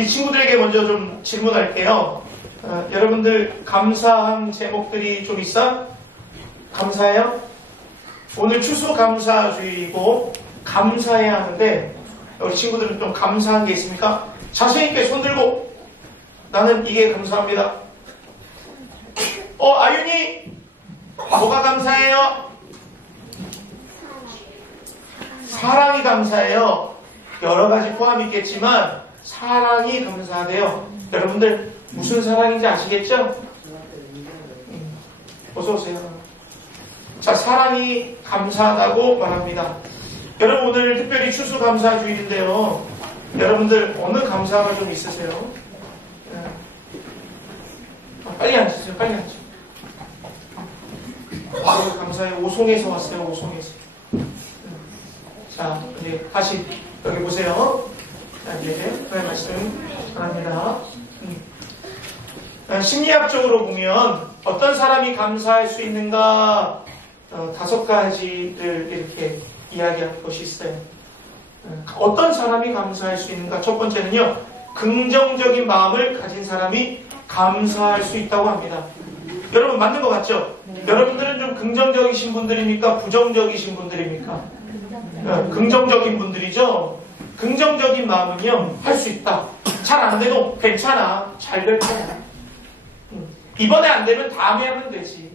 우리 친구들에게 먼저 좀 질문할게요. 여러분들 감사한 제목들이 좀 있어? 감사해요? 오늘 추수감사주의고 감사해야 하는데 우리 친구들은 좀 감사한 게 있습니까? 자신있게 손 들고 나는 이게 감사합니다. 아윤이 뭐가 감사해요? 사랑이 감사해요. 여러 가지 포함이 있겠지만 사랑이 감사하대요. 여러분들 무슨 사랑인지 아시겠죠? 어서 오세요. 자, 사랑이 감사하다고 말합니다. 여러분 오늘 특별히 추수감사주일인데요. 여러분들 어느 감사가 좀 있으세요? 빨리 앉으세요. 빨리 앉으세요. 감사해요. 오송에서 왔어요. 오송에서. 자, 이제 다시 여기 보세요. 자, 이제 그의 말씀 바랍니다. 심리학적으로 보면 어떤 사람이 감사할 수 있는가 5가지를 이렇게 이야기할 것이 있어요. 어떤 사람이 감사할 수 있는가? 첫 번째는요, 긍정적인 마음을 가진 사람이 감사할 수 있다고 합니다. 여러분 맞는 것 같죠? 여러분들은 좀 긍정적이신 분들입니까? 부정적이신 분들입니까? 긍정적인 분들이죠? 긍정적인 마음은요, 할 수 있다. 잘 안 돼도 괜찮아. 잘 될 거야. 이번에 안 되면 다음에 하면 되지.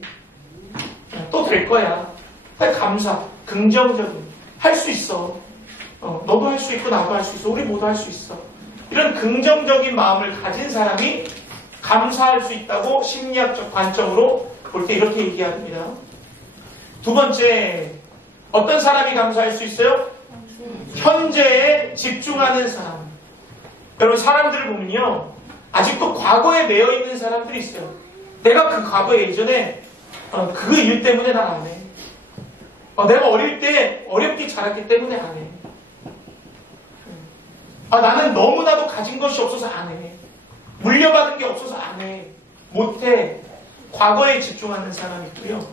또 될 거야. 감사. 긍정적인. 할 수 있어. 너도 할 수 있고 나도 할 수 있어. 우리 모두 할 수 있어. 이런 긍정적인 마음을 가진 사람이 감사할 수 있다고 심리학적 관점으로 볼 때 이렇게 얘기합니다. 두 번째, 어떤 사람이 감사할 수 있어요? 현재에 집중하는 사람. 여러분 사람들을 보면요, 아직도 과거에 매여 있는 사람들이 있어요. 내가 그 과거에 예전에 그 일 때문에 난 안 해. 내가 어릴 때 어렵게 자랐기 때문에 안 해. 나는 너무나도 가진 것이 없어서 안 해. 물려받은 게 없어서 안 해. 못해. 과거에 집중하는 사람이 있고요.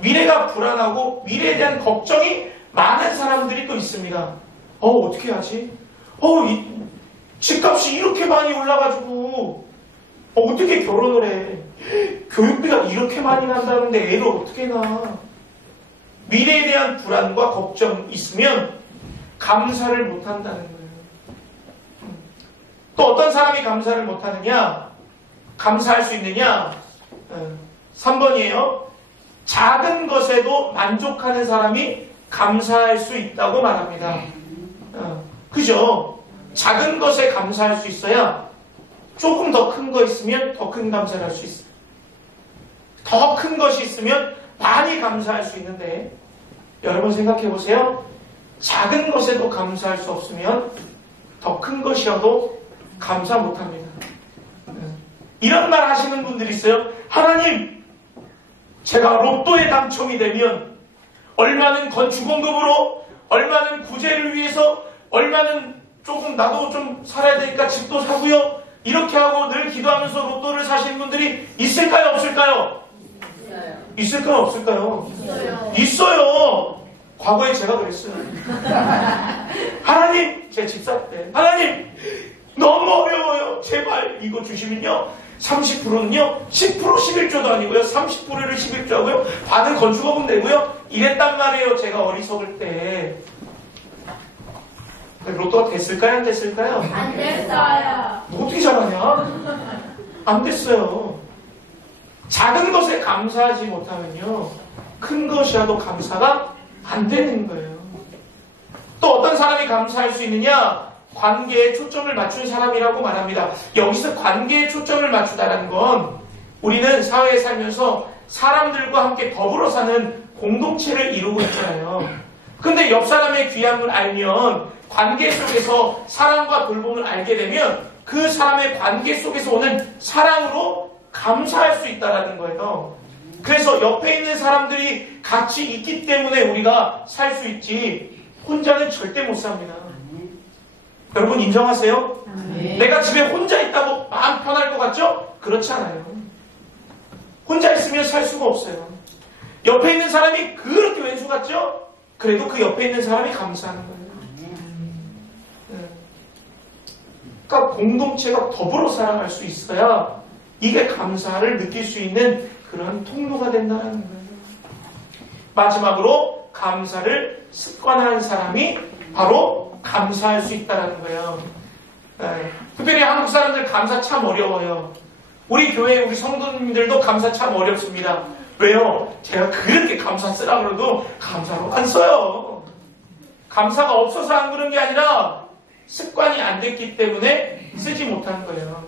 미래가 불안하고 미래에 대한 걱정이 많은 사람들이 또 있습니다. 어떻게 하지? 집값이 이렇게 많이 올라가지고 어떻게 결혼을 해? 교육비가 이렇게 많이 난다는데 애를 어떻게 낳아? 미래에 대한 불안과 걱정이 있으면 감사를 못한다는 거예요. 또 어떤 사람이 감사를 못하느냐? 감사할 수 있느냐? 3번이에요. 작은 것에도 만족하는 사람이 감사할 수 있다고 말합니다. 그죠? 작은 것에 감사할 수 있어야 조금 더 큰 거 있으면 더 큰 감사를 할 수 있어요. 더 큰 것이 있으면 많이 감사할 수 있는데 여러분 생각해 보세요. 작은 것에도 감사할 수 없으면 더 큰 것이어도 감사 못합니다. 이런 말 하시는 분들이 있어요. 하나님, 제가 로또에 당첨이 되면 얼마는 건축원금으로, 얼마는 구제를 위해서, 얼마는 조금 나도 좀 살아야 되니까 집도 사고요. 이렇게 하고 늘 기도하면서 로또를 사시는 분들이 있을까요? 없을까요? 있어요. 있을까요? 없을까요? 있어요. 과거에 제가 그랬어요. 하나님, 제 집 살 때 하나님, 너무 어려워요. 제발 이거 주시면요, 30%는요 10% 11조도 아니고요 30%를 11조 하고요 받은 건축업은 내고요 이랬단 말이에요. 제가 어리석을 때. 로또가 됐을까요? 안 됐을까요? 안 됐어요. 너 어떻게 잘하냐? 안 됐어요. 작은 것에 감사하지 못하면요 큰 것이라도 감사가 안 되는 거예요. 또 어떤 사람이 감사할 수 있느냐? 관계에 초점을 맞춘 사람이라고 말합니다. 여기서 관계에 초점을 맞추다라는 건 우리는 사회에 살면서 사람들과 함께 더불어 사는 공동체를 이루고 있잖아요. 근데 옆 사람의 귀함을 알면, 관계 속에서 사랑과 돌봄을 알게 되면 그 사람의 관계 속에서 오는 사랑으로 감사할 수 있다는 거예요. 그래서 옆에 있는 사람들이 같이 있기 때문에 우리가 살 수 있지 혼자는 절대 못 삽니다. 여러분 인정하세요? 네. 내가 집에 혼자 있다고 마음 편할 것 같죠? 그렇지 않아요. 혼자 있으면 살 수가 없어요. 옆에 있는 사람이 그렇게 왼수 같죠? 그래도 그 옆에 있는 사람이 감사하는 거예요. 그러니까 공동체가 더불어 살아갈 수 있어야 이게 감사를 느낄 수 있는 그런 통로가 된다는 거예요. 마지막으로 감사를 습관화한 사람이 바로 감사할 수 있다는 거예요. 특별히 한국 사람들 감사 참 어려워요. 우리 교회 우리 성도님들도 감사 참 어렵습니다. 왜요? 제가 그렇게 감사 쓰라 그래도 감사로 안 써요. 감사가 없어서 안 그런 게 아니라 습관이 안 됐기 때문에 쓰지 못하는 거예요.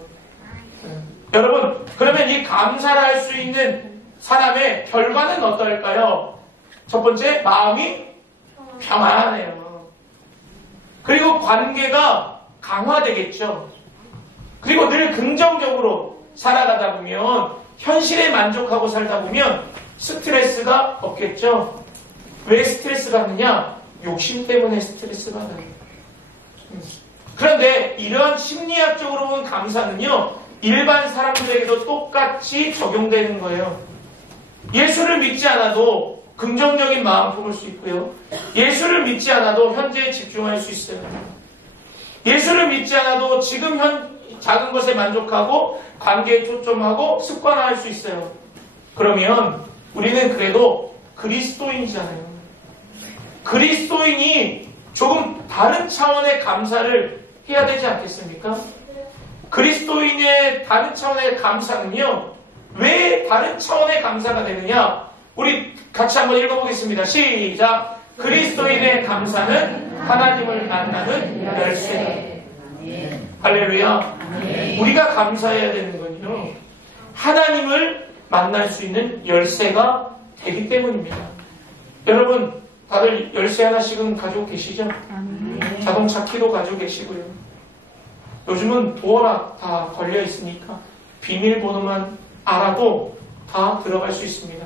여러분, 그러면 이 감사를 할 수 있는 사람의 결과는 어떨까요? 첫 번째, 마음이 평안해요. 그리고 관계가 강화되겠죠. 그리고 늘 긍정적으로 살아가다 보면, 현실에 만족하고 살다 보면 스트레스가 없겠죠. 왜 스트레스가 받느냐? 욕심 때문에 스트레스가 받아요. 그런데 이런 심리학적으로 본 감사는요, 일반 사람들에게도 똑같이 적용되는 거예요. 예수를 믿지 않아도 긍정적인 마음 품을 수 있고요. 예수를 믿지 않아도 현재에 집중할 수 있어요. 예수를 믿지 않아도 지금 작은 것에 만족하고 관계에 초점하고 습관화할 수 있어요. 그러면 우리는 그래도 그리스도인이잖아요. 그리스도인이 조금 다른 차원의 감사를 해야 되지 않겠습니까? 그리스도인의 다른 차원의 감사는요, 왜 다른 차원의 감사가 되느냐? 우리 같이 한번 읽어보겠습니다. 시작! 그리스도인의 감사는 하나님을 만나는 열쇠. 할렐루야. 우리가 감사해야 되는 건요, 하나님을 만날 수 있는 열쇠가 되기 때문입니다. 여러분, 다들 열쇠 하나씩은 가지고 계시죠? 자동차 키도 가지고 계시고요. 요즘은 도어락 다 걸려 있으니까 비밀번호만 알아도 다 들어갈 수 있습니다.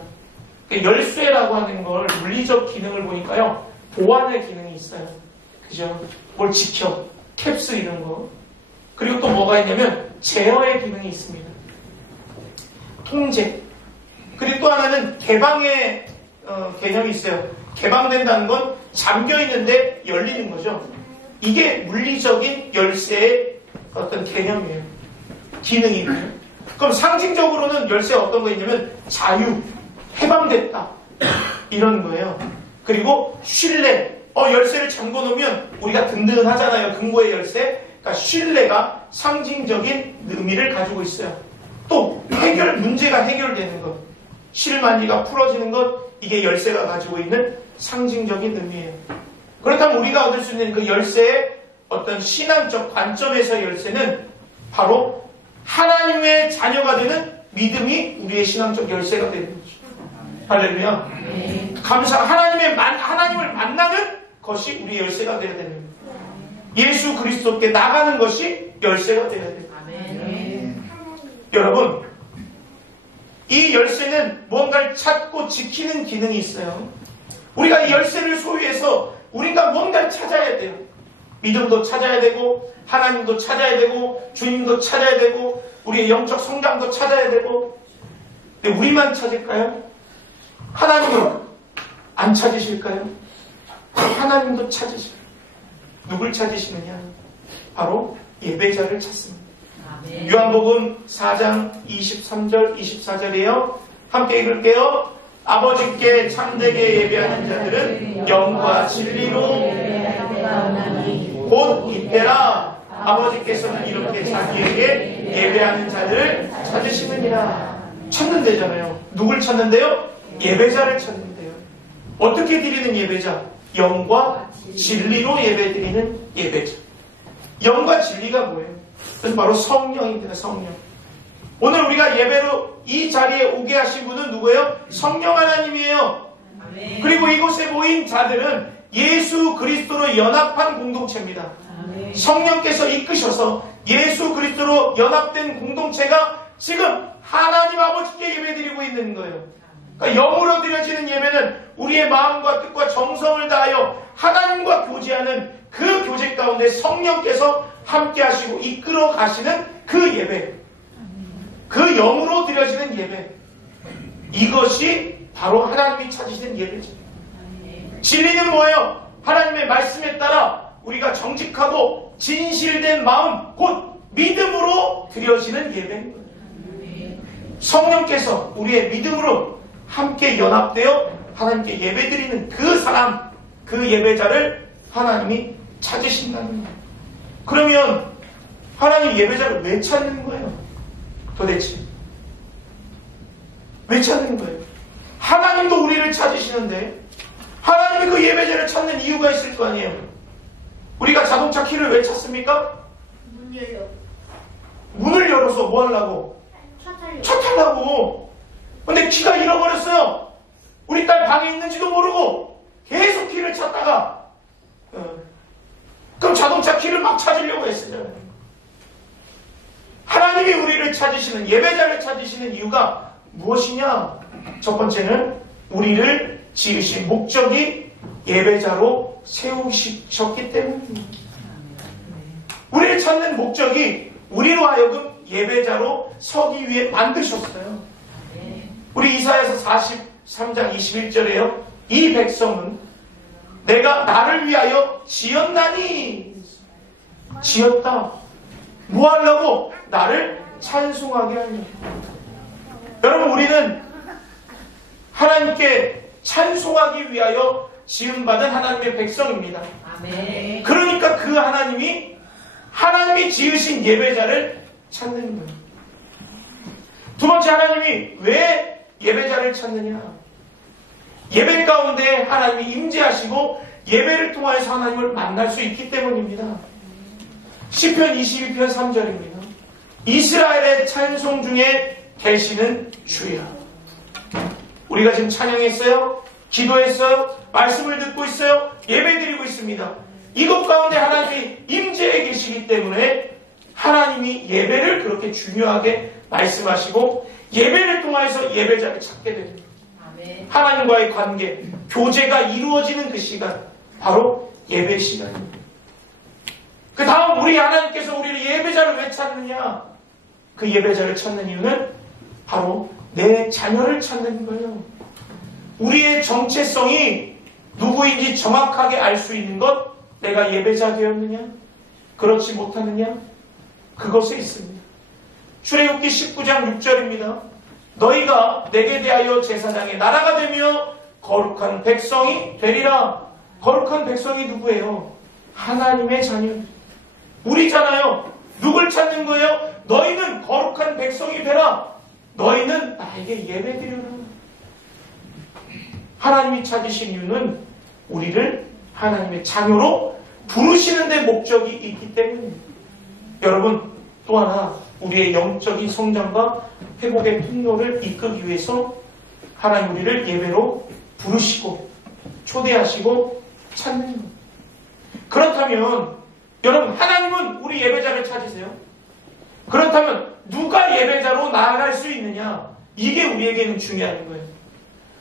열쇠라고 하는 걸 물리적 기능을 보니까요, 보안의 기능이 있어요. 그죠? 뭘 지켜, 캡슐 이런 거. 그리고 또 뭐가 있냐면 제어의 기능이 있습니다. 통제. 그리고 또 하나는 개방의 개념이 있어요. 개방된다는 건 잠겨 있는데 열리는 거죠. 이게 물리적인 열쇠의 어떤 개념이에요. 기능이에요. 그럼 상징적으로는 열쇠가 어떤 거 있냐면 자유, 해방됐다, 이런 거예요. 그리고 신뢰. 열쇠를 잠궈 놓으면 우리가 든든하잖아요. 금고의 열쇠. 그러니까 신뢰가 상징적인 의미를 가지고 있어요. 또 문제가 해결되는 것, 실만리가 풀어지는 것, 이게 열쇠가 가지고 있는 상징적인 의미예요. 그렇다면 우리가 얻을 수 있는 그 열쇠의 어떤 신앙적 관점에서 열쇠는 바로 하나님의 자녀가 되는 믿음이 우리의 신앙적 열쇠가 되는 거죠. 할렐루야. 하나님을 만나는 것이 우리의 열쇠가 되어야 되는 거예요. 예수 그리스도께 나가는 것이 열쇠가 되어야 돼요. 여러분, 이 열쇠는 뭔가를 찾고 지키는 기능이 있어요. 우리가 이 열쇠를 소유해서 우리가 뭔가를 찾아야 돼요. 믿음도 찾아야 되고, 하나님도 찾아야 되고, 주님도 찾아야 되고, 우리의 영적 성장도 찾아야 되고. 근데 우리만 찾을까요? 하나님은 안 찾으실까요? 하나님도 찾으실까요? 누굴 찾으시느냐? 바로 예배자를 찾습니다. 요한복음 4장 23절 24절이에요. 함께 읽을게요. 아버지께 참되게 예배하는 자들은 영과 진리로 곧 입회라. 아버지께서는 이렇게 자기에게 예배하는 자들을 찾으시느니라. 찾는데잖아요. 누굴 찾는데요? 예배자를 찾는데요. 어떻게 드리는 예배자? 영과 진리로 예배드리는 예배자. 영과 진리가 뭐예요? 그래서 바로 성령입니다. 성령. 오늘 우리가 예배로 이 자리에 오게 하신 분은 누구예요? 성령 하나님이에요. 그리고 이곳에 모인 자들은 예수 그리스도로 연합한 공동체입니다. 성령께서 이끄셔서 예수 그리스도로 연합된 공동체가 지금 하나님 아버지께 예배드리고 있는 거예요. 그러니까 영으로 드려지는 예배는 우리의 마음과 뜻과 정성을 다하여 하나님과 교제하는 그 교제 가운데 성령께서 함께 하시고 이끌어 가시는 그 예배, 그 영으로 드려지는 예배, 이것이 바로 하나님이 찾으시는 예배죠. 진리는 뭐예요? 하나님의 말씀에 따라 우리가 정직하고 진실된 마음, 곧 믿음으로 드려지는 예배인 거예요. 성령께서 우리의 믿음으로 함께 연합되어 하나님께 예배드리는 그 사람, 그 예배자를 하나님이 찾으신다는 거예요. 그러면 하나님 예배자를 왜 찾는 거예요? 도대체 왜 찾는 거예요? 하나님도 우리를 찾으시는데 하나님이 그 예배자를 찾는 이유가 있을 거 아니에요? 우리가 자동차 키를 왜 찾습니까? 문을 열어서 뭐 하려고? 차 타려고. 근데 키가 잃어버렸어요. 우리 딸 방에 있는지도 모르고 계속 키를 찾다가 그럼 자동차 키를 막 찾으려고 했어요. 하나님이 우리를 찾으시는, 예배자를 찾으시는 이유가 무엇이냐? 첫 번째는 우리를 지으신 목적이 예배자로 세우셨기 때문입니다. 우리를 찾는 목적이 우리로 하여금 예배자로 서기 위해 만드셨어요. 우리 이사야서 43장 21절에요. 이 백성은 내가 나를 위하여 지었나니. 지었다. 뭐 하려고? 나를 찬송하게 하려고. 여러분, 우리는 하나님께 찬송하기 위하여 지음받은 하나님의 백성입니다. 아멘. 그러니까 그 하나님이 지으신 예배자를 찾는 거예요. 두 번째, 하나님이 왜 예배자를 찾느냐? 예배 가운데 하나님이 임재하시고 예배를 통하여서 하나님을 만날 수 있기 때문입니다. 시편 22편 3절입니다. 이스라엘의 찬송 중에 계시는 주야. 우리가 지금 찬양했어요? 기도했어요? 말씀을 듣고 있어요? 예배드리고 있습니다. 이것 가운데 하나님이 임재해 계시기 때문에 하나님이 예배를 그렇게 중요하게 말씀하시고 예배를 통해서 예배자를 찾게 됩니다. 아멘. 하나님과의 관계, 교제가 이루어지는 그 시간, 바로 예배 시간입니다. 그 다음 우리 하나님께서 우리를 예배자를 왜 찾느냐? 그 예배자를 찾는 이유는 바로 내 자녀를 찾는 거예요. 우리의 정체성이 누구인지 정확하게 알 수 있는 것, 내가 예배자 되었느냐? 그렇지 못하느냐? 그것에 있습니다. 출애굽기 19장 6절입니다. 너희가 내게 대하여 제사장의 나라가 되며 거룩한 백성이 되리라. 거룩한 백성이 누구예요? 하나님의 자녀. 우리잖아요. 누굴 찾는 거예요? 너희는 거룩한 백성이 되라. 너희는 나에게 예배드려라. 하나님이 찾으신 이유는 우리를 하나님의 자녀로 부르시는 데 목적이 있기 때문입니다. 여러분, 또 하나 우리의 영적인 성장과 회복의 통로를 이끌기 위해서 하나님 우리를 예배로 부르시고 초대하시고 찾는 것. 그렇다면 여러분, 하나님은 우리 예배자를 찾으세요. 그렇다면 누가 예배자로 나아갈 수 있느냐? 이게 우리에게는 중요한 거예요.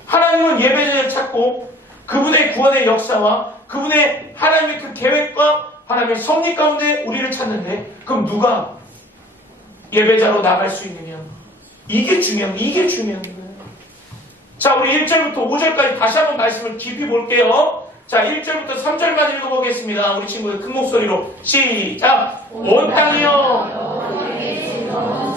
하나님은 예배자를 찾고 그분의 구원의 역사와 그분의 하나님의 그 계획과 하나님의 섭리 가운데 우리를 찾는데, 그럼 누가 예배자로 나갈 수 있느냐? 이게 중요한 거예요. 자, 우리 1절부터 5절까지 다시 한번 말씀을 깊이 볼게요. 자, 1절부터 3절만 읽어보겠습니다. 우리 친구들 큰 목소리로 시작! 온 땅이여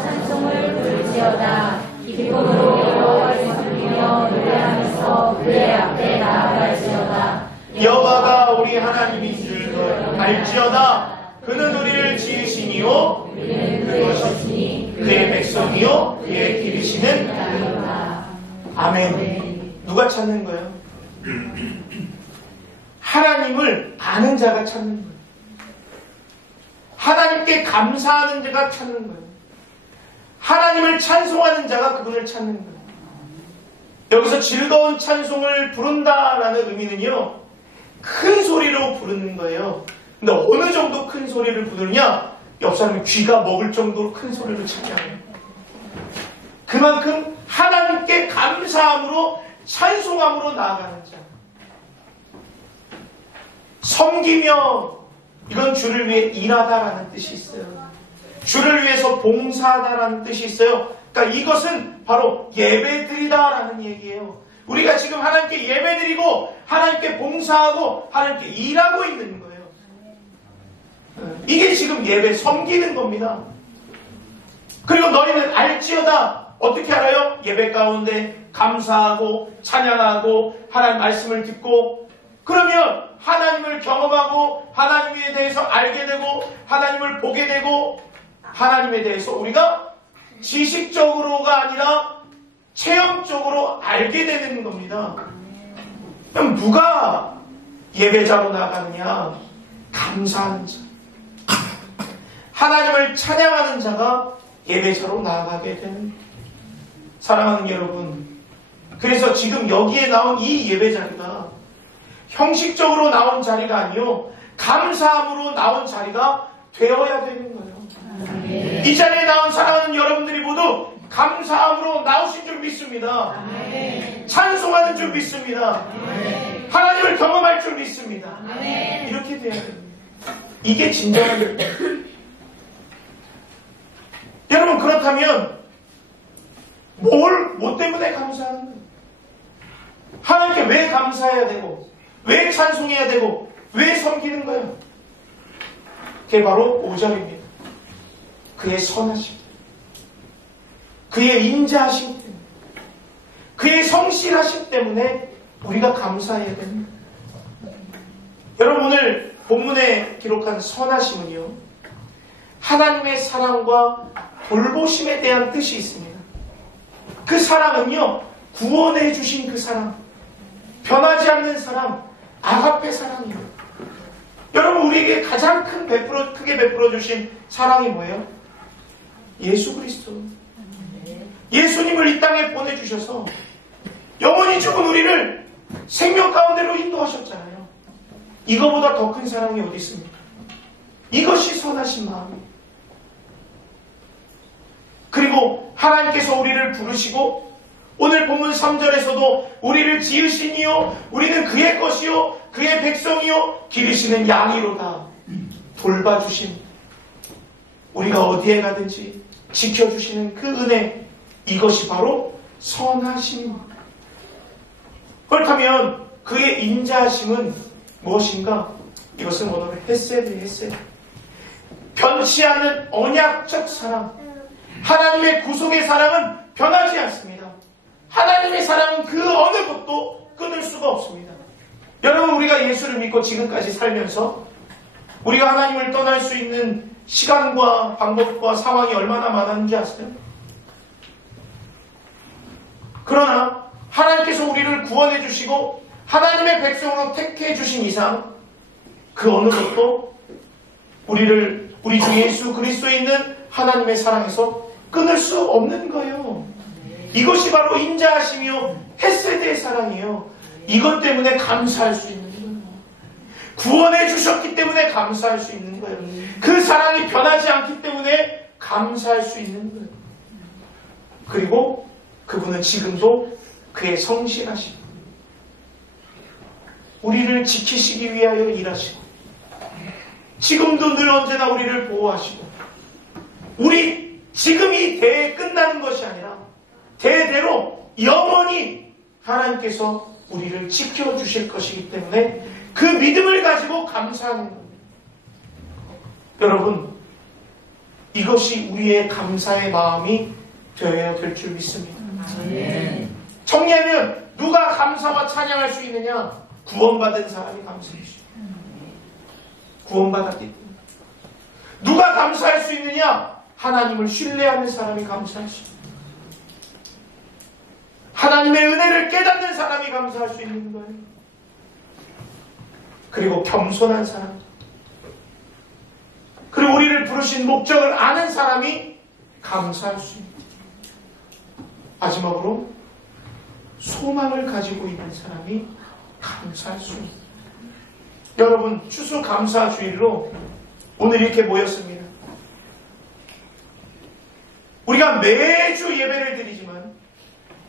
찬송을 부르시어다. 기쁨으로 여호와를 섬기며 노래하면서 그의 앞에 나아갈지어다. 여호와가 우리 하나님인 줄 알지어다. 그는 우리를 지으시니요 우리는 그의 것이니 그의 백성이요 그의 기르시는 자녀라. 아멘. 누가 찾는 거예요? 하나님을 아는 자가 찾는 거예요. 하나님께 감사하는 자가 찾는 거예요. 하나님을 찬송하는 자가 그분을 찾는 거예요. 여기서 즐거운 찬송을 부른다라는 의미는요, 큰 소리로 부르는 거예요. 근데 어느 정도 큰 소리를 부르느냐? 옆 사람이 귀가 먹을 정도로 큰 소리로 찬양해요. 그만큼 하나님께 감사함으로 찬송함으로 나아가는 자. 섬기며, 이건 주를 위해 일하다라는 뜻이 있어요. 주를 위해서 봉사하다라는 뜻이 있어요. 그러니까 이것은 바로 예배드리다라는 얘기예요. 우리가 지금 하나님께 예배드리고 하나님께 봉사하고 하나님께 일하고 있는 거예요. 이게 지금 예배 섬기는 겁니다. 그리고 너희는 알지어다. 어떻게 알아요? 예배 가운데 감사하고 찬양하고 하나님 말씀을 듣고 그러면 하나님을 경험하고 하나님에 대해서 알게 되고 하나님을 보게 되고 하나님에 대해서 우리가 지식적으로가 아니라 체험적으로 알게 되는 겁니다. 그럼 누가 예배자로 나가느냐? 감사하는 자. 하나님을 찬양하는 자가 예배자로 나아가게 되는. 사랑하는 여러분, 그래서 지금 여기에 나온 이 예배 자리가 형식적으로 나온 자리가 아니요 감사함으로 나온 자리가 되어야 되는 거예요. 이 자리에 나온 사랑하는 여러분들이 모두 감사함으로 나오신 줄 믿습니다. 찬송하는 줄 믿습니다. 하나님을 경험할 줄 믿습니다. 이렇게 돼야 됩니다. 이게 진정한 예배. 여러분, 그렇다면 뭐 때문에 감사하는 거예요? 하나님께 왜 감사해야 되고 왜 찬송해야 되고 왜 섬기는 거예요? 그게 바로 5절입니다. 그의 선하심, 그의 인자하심 때문에, 그의 성실하심 때문에 우리가 감사해야 됩니다. 여러분, 오늘 본문에 기록한 선하심은요, 하나님의 사랑과 돌보심에 대한 뜻이 있습니다. 그 사랑은요, 구원해 주신 그 사랑, 변하지 않는 사랑, 아가페 사랑이에요. 여러분, 우리에게 가장 크게 베풀어 주신 사랑이 뭐예요? 예수 그리스도. 예수님을 이 땅에 보내주셔서 영원히 죽은 우리를 생명 가운데로 인도하셨잖아요. 이거보다 더 큰 사랑이 어디 있습니까? 이것이 선하신 마음이에요. 그리고 하나님께서 우리를 부르시고 오늘 본문 3절에서도 우리를 지으시니요 우리는 그의 것이요 그의 백성이요 기르시는 양이로다. 돌봐주심, 우리가 어디에 가든지 지켜주시는 그 은혜, 이것이 바로 선하심입니다. 그렇다면 그의 인자하심은 무엇인가? 이것은 뭐냐면 헤세드. 변치 않는 언약적 사랑. 하나님의 구속의 사랑은 변하지 않습니다. 하나님의 사랑은 그 어느 것도 끊을 수가 없습니다. 여러분, 우리가 예수를 믿고 지금까지 살면서 우리가 하나님을 떠날 수 있는 시간과 방법과 상황이 얼마나 많았는지 아세요? 그러나 하나님께서 우리를 구원해 주시고 하나님의 백성으로 택해 주신 이상 그 어느 것도 우리 주 예수 그리스도에 있는 하나님의 사랑에서 끊을 수 없는 거예요. 이것이 바로 인자하심이요 헤세드의 사랑이에요. 이것 때문에 감사할 수 있는 거예요. 구원해 주셨기 때문에 감사할 수 있는 거예요. 그 사랑이 변하지 않기 때문에 감사할 수 있는 거예요. 그리고 그분은 지금도 그의 성실하심, 우리를 지키시기 위하여 일하시고 지금도 늘 언제나 우리를 보호하시고 우리 지금 이 대에 끝나는 것이 아니라 대대로 영원히 하나님께서 우리를 지켜주실 것이기 때문에 그 믿음을 가지고 감사하는 겁니다. 여러분, 이것이 우리의 감사의 마음이 되어야 될 줄 믿습니다. 정리하면 누가 감사와 찬양할 수 있느냐? 구원받은 사람이 감사할 수 있습니다. 구원받았기 때문에. 누가 감사할 수 있느냐? 하나님을 신뢰하는 사람이 감사할 수 있습니다. 하나님의 은혜를 깨닫는 사람이 감사할 수 있는 거예요. 그리고 겸손한 사람, 그리고 우리를 부르신 목적을 아는 사람이 감사할 수 있는. 마지막으로 소망을 가지고 있는 사람이 감사할 수 있는. 여러분, 추수감사주일로 오늘 이렇게 모였습니다. 우리가 매주 예배를 드리지만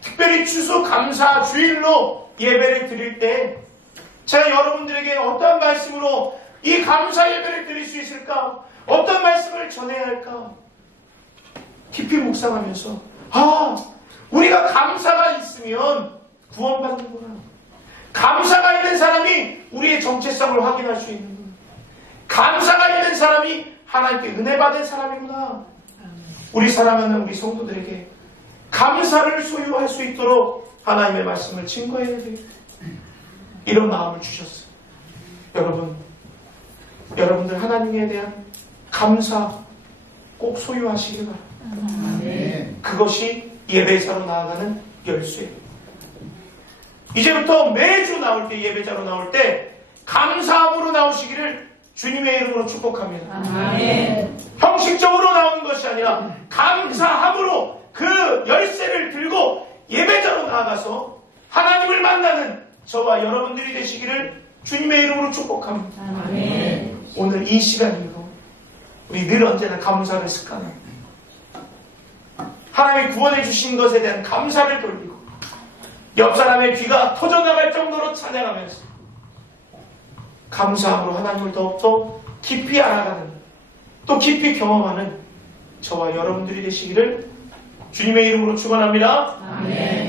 특별히 추수감사주일로 예배를 드릴 때 제가 여러분들에게 어떤 말씀으로 이 감사 예배를 드릴 수 있을까? 어떤 말씀을 전해야 할까? 깊이 묵상하면서 우리가 감사가 있으면 구원받는구나. 감사가 있는 사람이 우리의 정체성을 확인할 수 있는구나. 감사가 있는 사람이 하나님께 은혜 받은 사람이구나. 우리 사랑하는 우리 성도들에게 감사를 소유할 수 있도록 하나님의 말씀을 증거해야 돼요. 이런 마음을 주셨어요. 여러분들 하나님에 대한 감사 꼭 소유하시기 바랍니다. 그것이 예배자로 나아가는 열쇠예요. 이제부터 매주 나올 때, 예배자로 나올 때 감사함으로 나오시기를 주님의 이름으로 축복합니다. 아멘. 형식적으로 나오는 것이 아니라 감사함으로 그 열쇠를 들고 예배자로 나아가서 하나님을 만나는 저와 여러분들이 되시기를 주님의 이름으로 축복합니다. 아멘. 오늘 이 시간 이후로 우리 늘 언제나 감사를 습관해요. 하나님이 구원해 주신 것에 대한 감사를 돌리고 옆 사람의 귀가 터져나갈 정도로 찬양하면서 감사함으로 하나님을 더욱더 깊이 알아가는, 또 깊이 경험하는 저와 여러분들이 되시기를 주님의 이름으로 축원합니다. 아멘.